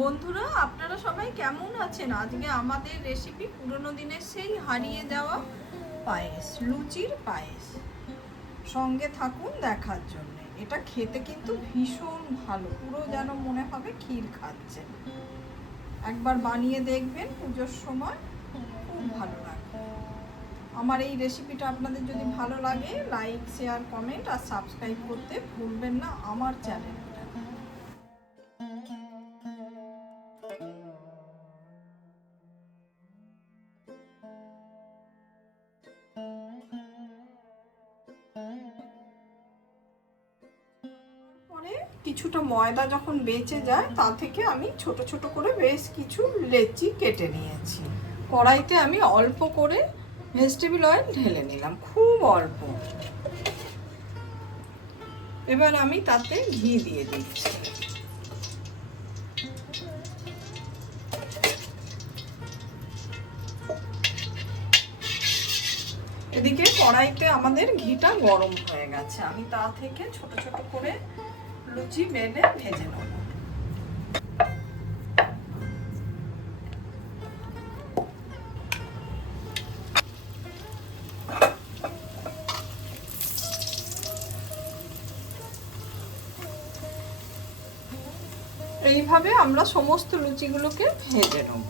বন্ধুরা, আপনারা সবাই কেমন আছেন? আজকে আমাদের রেসিপি পুরনো দিনের সেই হারিয়ে যাওয়া পায়েস, লুচির পায়েস। সঙ্গে থাকুন দেখার জন্য। এটা খেতে কিন্তু ভীষণ ভালো, পুরো যেন মনে হবে ক্ষীর খাচ্ছেন। একবার বানিয়ে দেখবেন, পুজোর সময় খুব ভালো লাগবে। আমার এই রেসিপিটা আপনাদের যদি ভালো লাগে, লাইক, শেয়ার, কমেন্ট আর সাবস্ক্রাইব করতে ভুলবেন না আমার চ্যানেলটা। পরে কিছুটা ময়দা যখন বেঁচে যায়, তা থেকে আমি ছোট ছোট করে বেশ কিছু লেচি কেটে নিয়েছি। কড়াইতে আমি অল্প করে ভেজিটেবল অয়েল ঢেলে নিলাম, খুব অল্প। এবার আমি তাতে ঘি দিয়ে দিচ্ছি। এদিকে কড়াইতে আমাদের ঘিটা গরম হয়ে গেছে, আমি তা থেকে ছোট ছোট করে লুচি বেলে ভেজে নেব। এইভাবে আমরা সমস্ত লুচিগুলোকে ভেজে নেব।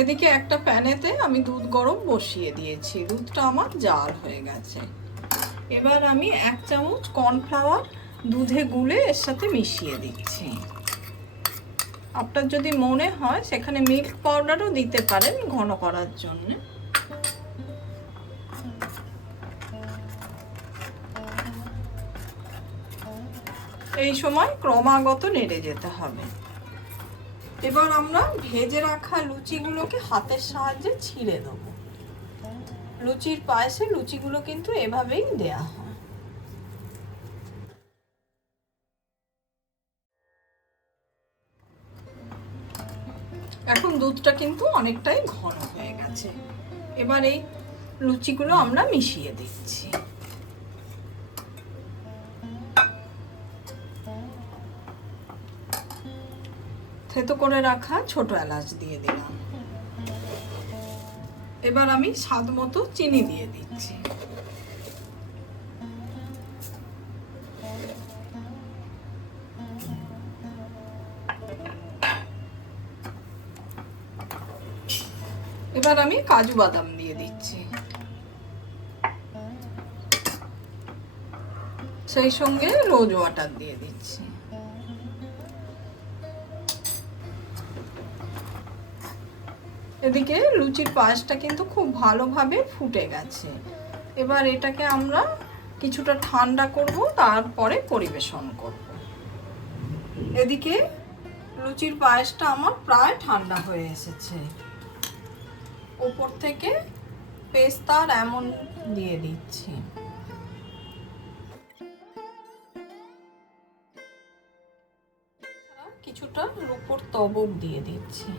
এদিকে একটা প্যানেতে আমি দুধ গরম বসিয়ে দিয়েছি, দুধটা আমার জাল হয়ে গেছে। এবার আমি 1 চামচ কর্নফ্লাওয়ার দুধে গুলে এর সাথে মিশিয়ে দিচ্ছি। আপনার যদি মনে হয় সেখানে মিল্ক পাউডারও দিতে পারেন ঘন করার জন্য। এই সময় ক্রমাগত নেড়ে যেতে হবে। এবার আমরা ভেজে রাখা লুচিগুলোকে হাতের সাহায্যে ছিঁড়ে দেবো। লুচির পায়েসে লুচিগুলো কিন্তু এভাবেই দেয়া হয়। এখন দুধটা কিন্তু অনেকটাই ঘন হয়ে গেছে। এবার এই লুচিগুলো আমরা মিশিয়ে দিচ্ছি। থেতো করে রাখা ছোট এলাচ দিয়ে দিলাম। এবার আমি স্বাদ মতো চিনি দিয়ে দিচ্ছি। এবার আমি কাজু বাদাম দিয়ে দিচ্ছি, সেই সঙ্গে রোজ ওয়াটার দিয়ে দিচ্ছি। এদিকে লুচির পায়েসটা কিন্তু খুব ভালোভাবে ফুটে গেছে। এবার এটাকে আমরা কিছুটা ঠান্ডা করব, তারপরে পরিবেশন করব। এদিকে লুচির পায়েসটা আমার প্রায় ঠান্ডা হয়ে এসেছে। উপর থেকে পেস্তা আর আমন্ড দিয়ে দিচ্ছি। কিছুটা রূপোর তবক দিয়ে দিচ্ছি।